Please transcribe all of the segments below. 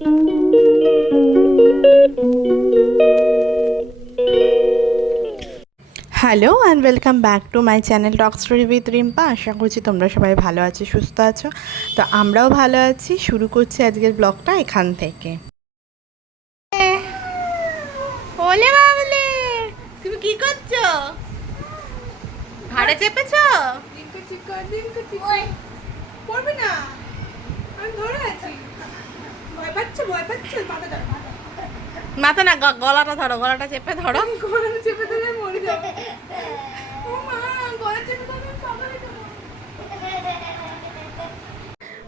Hello and welcome back to my channel talk story with Rimpa. আশা করছি তোমরা সবাই ভালো আছো, সুস্থ আছো। তো আমরাও ভালো আছি। শুরু করছি আজকের ব্লগটা এখান থেকে। ওলে বাবলে, তুমি কি করছো? ঘাড়ে চেপেছো? পড়বে না, আমি ধরে আছি। ভয় পাচ্ছো? মাথা না, গলাটা ধরো, গলাটা চেপে ধরো। গলাটা চেপে ধরে মরে যাবে। ও মা, গলা চেপে ধরে পাগল হয়ে যাবো।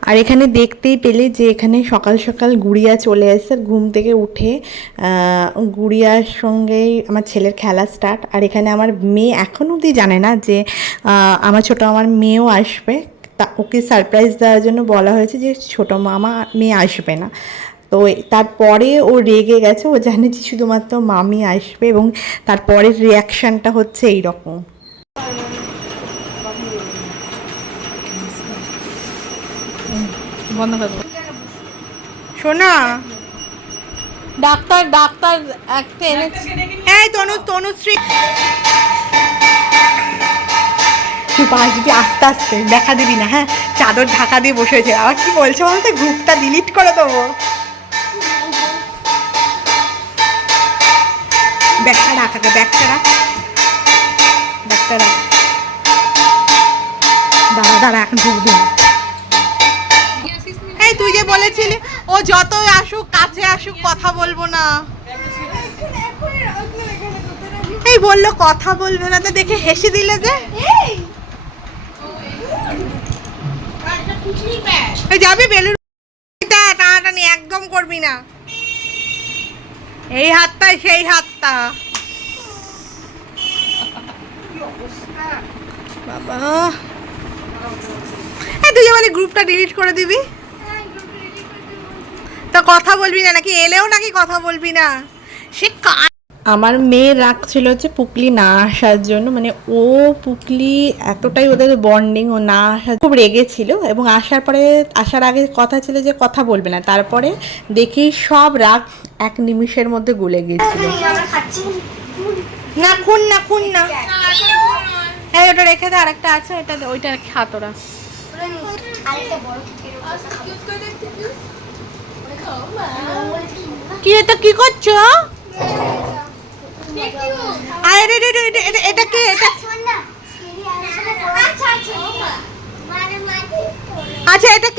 আর এখানে দেখতেই পেলে যে এখানে সকাল সকাল গুড়িয়া চলে এসে ঘুম থেকে উঠে গুড়িয়ার সঙ্গেই আমার ছেলের খেলা স্টার্ট। আর এখানে আমার মেয়ে এখনও অবধি জানে না যে আমার ছোটো আমার মেয়েও আসবে। তা ওকে সারপ্রাইজ দেওয়ার জন্য বলা হয়েছে যে ছোটো মামা মেয়ে আসবে না। তো তারপরে ও রেগে গেছে, ও জানে যে শুধুমাত্র মামি আসবে এবং তারপরের রিয়াকশানটা হচ্ছে এইরকম। বন্ধ করবো শোনা, ডাক্তার ডাক্তার একটা এনেছে। এই তনুশ্রী, তুই পাঁচ দিবি আস্তে আস্তে, দেখা দিবি না। হ্যাঁ, চাদর ঢাকা দিয়ে বসে হয়েছে। আবার কি বলছে বলতে, গ্রুপটা ডিলিট করে দেবো। ব্যাগটা রাখ, আগে ব্যাগটা রাখ, ব্যাগটা রাখ। দাঁড়া এখন ঢুকবি। এই তুই যে বলেছিলি ও যতই আসুক কাছে আসুক কথা বলবো না, এই বললো কথা বলবে না, তো দেখে হেসে দিলে যে। যাবি বেলুন টানাটানি একদম করবি না, এই হাতটাই সেই হাতটা। বাবা, তুই যে বলি গ্রুপটা ডিলিট করে দিবি, তা কথা বলবি না নাকি? এলেও নাকি কথা বলবি না? সে আমার মেয়ে রাখছিল হচ্ছে পুকলি না আসার জন্য, মানে ও পুকলি এতটাই ওদের বন্ডিং, ও না আসার খুব রেগেছিল এবং আসার আগে কথা ছিল যে কথা বলবে না। তারপরে দেখি সব রাগ এক নিমিষের মধ্যে গলে গিয়েছিল। না খুন না, হ্যাঁ ওটা রেখে দে, আরেকটা আছে ওইটা খা তোরা। কি এটা কি করছো? এটা কে? আচ্ছা এটা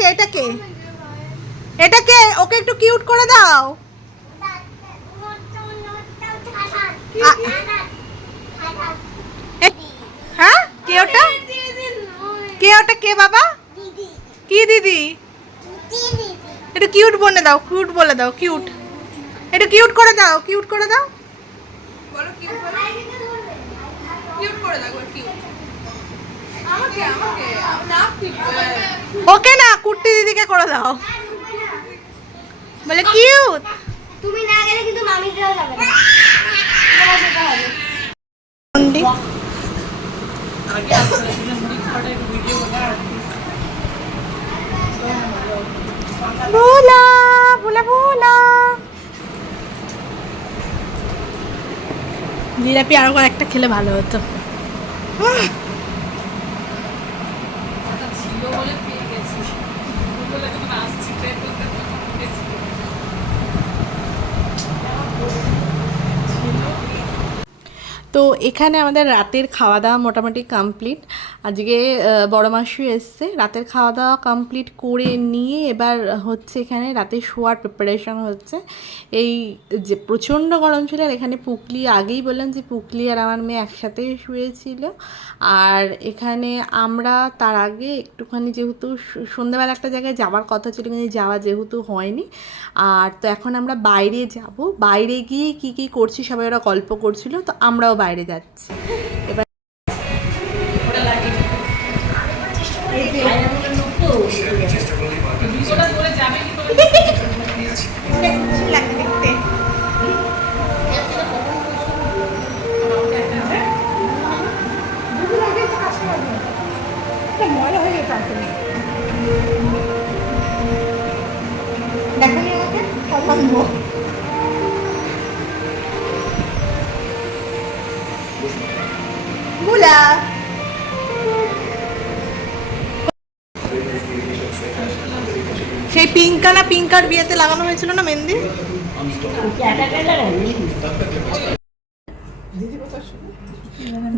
কে? ওকে একটু কিউট করে দাও। হ্যাঁ, কে ওটা? কে বাবা? কি দিদি? একটু কিউট বলে দাও, কিউট। একটু কিউট করে দাও। বলো কিউট, বলো কিউট করে দাও, কিউট। ওকে না, কুট্টি দিদিকে করে দাও, বলে কিউট। তুমি না গেলে কিন্তু মামিকেও যাবে না, তোমার সাথে হবে। জিলাপি আরো একটা খেলে ভালো হতো। তো এখানে আমাদের রাতের খাওয়া দাওয়া মোটামুটি কমপ্লিট। আজকে বড় মাসি এসছে, রাতের খাওয়া দাওয়া কমপ্লিট করে নিয়ে এবার হচ্ছে এখানে রাতে শোয়ার প্রিপারেশন হচ্ছে। এই যে প্রচণ্ড গরম ছিল, আর এখানে পুকলি, আগেই বললাম যে পুকলি আর আমার মেয়ে একসাথেই শুয়েছিল। আর এখানে আমরা তার আগে একটুখানি, যেহেতু সন্ধ্যাবেলা একটা জায়গায় যাওয়ার কথা ছিল কিন্তু যাওয়া যেহেতু হয়নি, আর তো এখন আমরা বাইরে যাব। বাইরে গিয়ে কি কি করছি সবাই ওরা গল্প করছিল, তো আমরাও বাইরে যাচ্ছি এবার। ময়লা হয়ে গেছে। দেখালি আমাকে বুলা সেই পিঙ্কার বিয়েতে লাগানো হয়েছিল না মেহেন্দি।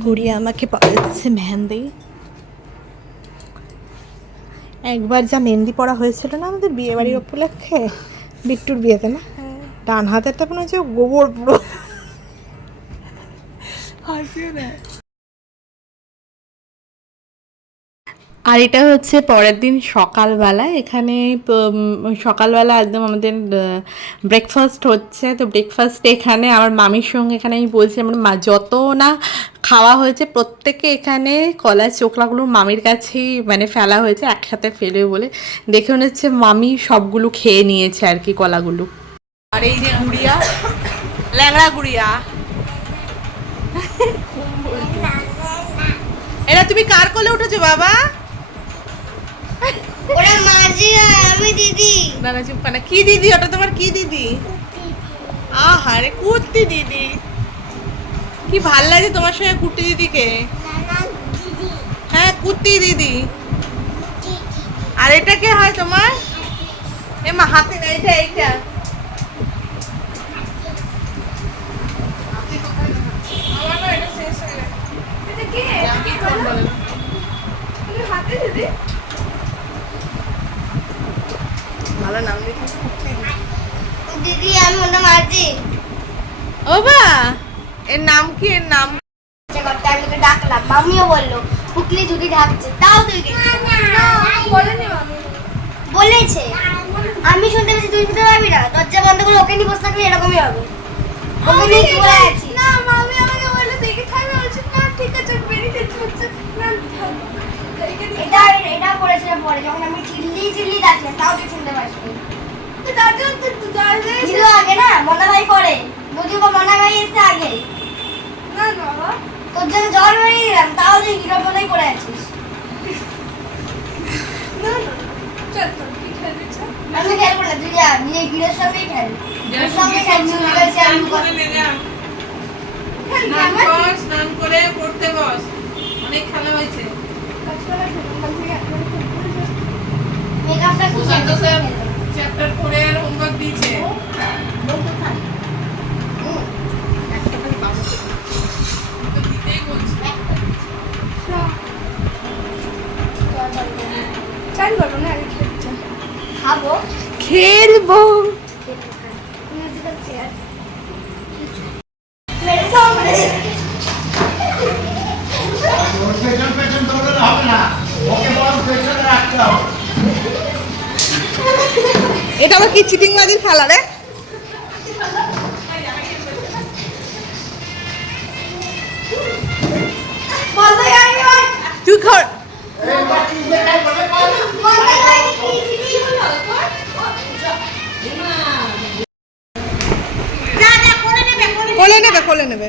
গুড়িয়া আমাকে পড়াচ্ছে মেহেন্দি। একবার যা মেহেন্দি পড়া হয়েছিল না আমাদের বিয়ে বাড়ির উপলক্ষে, বিট্টুর বিয়েতে না, ডান হাতেরটা মনে হচ্ছে গোবর পুরো। হাসিও না। আর এটা হচ্ছে পরের দিন সকালবেলা। এখানে সকালবেলা একদম আমাদের ব্রেকফাস্ট হচ্ছে। তো ব্রেকফাস্টে এখানে আমার মামির সঙ্গে, এখানে আমি বলছি আমার মা যত না খাওয়া হয়েছে প্রত্যেকে এখানে কলার চোখলাগুলো মামির কাছেই মানে ফেলা হয়েছে, একসাথে ফেলে বলে দেখে মনে হচ্ছে মামি সবগুলো খেয়ে নিয়েছে আর কি কলাগুলো। আর এই যে গুড়িয়া, ল্যাংড়া গুড়িয়া। এরা তুমি কার কোলে উঠেছো বাবা? ওরা মাঝি আর আমি দিদি। না না চুপ না, কি দিদি ওটা তোমার? কি দিদি? আহারে কুর্তি দিদি, কি ভাল লাগে তোমার সঙ্গে কুর্তি দিদিকে। হ্যাঁ কুর্তি দিদি। আর এটা কে হয় তোমার? এ মা হাতে না, এটা এইটা ভালো নাম দিদি আমি ওটা মাঝি। ও বা এর নাম কি? এর নাম আমি তোকে ডাকলাম, মামিও বললো পুকলি যদি ডাকছে, তাও তুই বলেনি মামি? বলেছে। আমি শুনতে পেয়েছি, তুই শুনতে পারবি না? দরজা বন্ধ করে ওকে নিয়ে বসে থাকলে এরকমই হবে। ওকে নিয়ে চলে আছি। না মামি আমাকে বললো দেখে থাকবে, বলছি না ঠিক আছে বেরিয়ে হচ্ছে না। এটা করেছিল পরে, যখন আমি চিল্লি ডাকলাম তাও তুই শুনতে পাসনি। আগে না মনা ভাই পরে, যদিও বা মনা ভাই এসে আগে। না না বাবা, তোর জন্য জ্বর বেরিয়ে দিলাম, তাও তুই কিরম মনেই করে আছিস। আমি খেলবো না, তুই যা নিজে গিরের সঙ্গেই খেল। ওর সঙ্গে স্নান করে পড়তে বস, অনেক খেলা হয়েছে। মেকআপটা কি চ্যাপ্টার 4 এর হোমওয়ার্ক দিয়েছে। খাবো, খেলবো। এটা আবার কি চিটিং বাজির খেলা রে? তুই খর কোলে নেবে।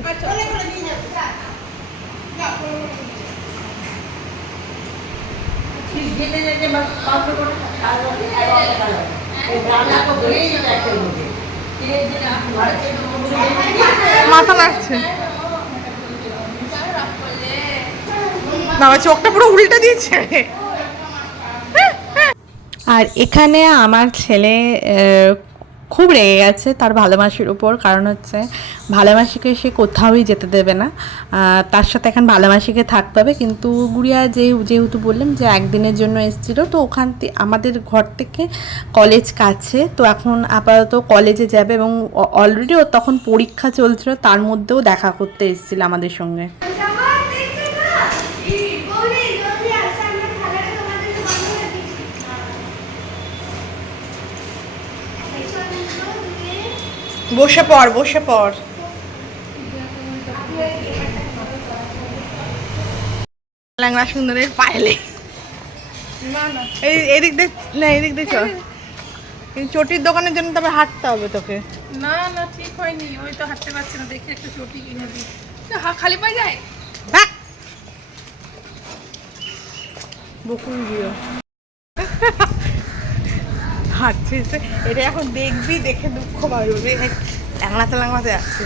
মাথা লাগছে বাবা, চোখটা পুরো উল্টে দিয়েছে। আর এখানে আমার ছেলে খুব রেগে গেছে তার ভালোবাসার উপর, কারণ হচ্ছে ভালোবাসাকে সে কোথাওই যেতে দেবে না, তার সাথে এখন ভালোবাসাকে থাকতে হবে। কিন্তু গুড়িয়া যেহেতু বললাম যে একদিনের জন্য এসেছিলো, তো ওখান থেকে আমাদের ঘর থেকে কলেজ কাছে, তো এখন আপাতত কলেজে যাবে এবং অলরেডি ও তখন পরীক্ষা চলছিল, তার মধ্যেও দেখা করতে এসেছিলো আমাদের সঙ্গে। বসে পড়। ল্যাংড়া সুন্দরের পায়েলে এদিক দিয়ে চল। চটির দোকানের জন্য তবে হাঁটতে হবে তোকে। না না ঠিক হয়নি, ওই তো হাঁটতে পারছি না, দেখে একটা চটি কিনে দিই। খালি পায়ে যায় বকুল দিও। হাঁটছে এসে। এটা এখন দেখবি, দেখে দুঃখ পাবি, বলবি ল্যাংড়াতে যাচ্ছে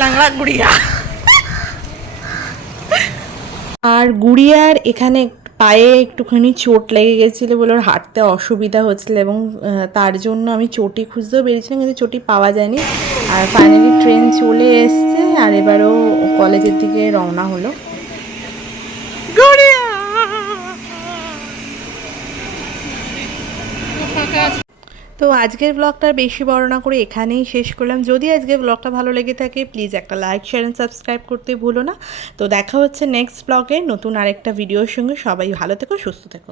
ল্যাংড়া গুড়িয়া। আর গুড়িয়ার এখানে পায়ে একটুখানি চোট লেগে গেছিলো বলে ওর হাঁটতে অসুবিধা হচ্ছিলো, এবং তার জন্য আমি চটি খুঁজতেও বেরিয়েছিলাম, কিন্তু চটি পাওয়া যায়নি। আর ফাইনালি ট্রেন চলে এসছে, আর এবারও কলেজের দিকে রওনা হলো। গুড়িয়া! তো আজকের ব্লগটা বেশি বড় না করে এখানেই শেষ করলাম। যদি আজকের ব্লগটা ভালো লেগে থাকে প্লিজ একটা লাইক, শেয়ার অ্যান্ড সাবস্ক্রাইব করতে ভুলো না। তো দেখা হচ্ছে নেক্সট ব্লগে নতুন আরেকটা ভিডিওর সঙ্গে। সবাই ভালো থেকো, সুস্থ থেকো।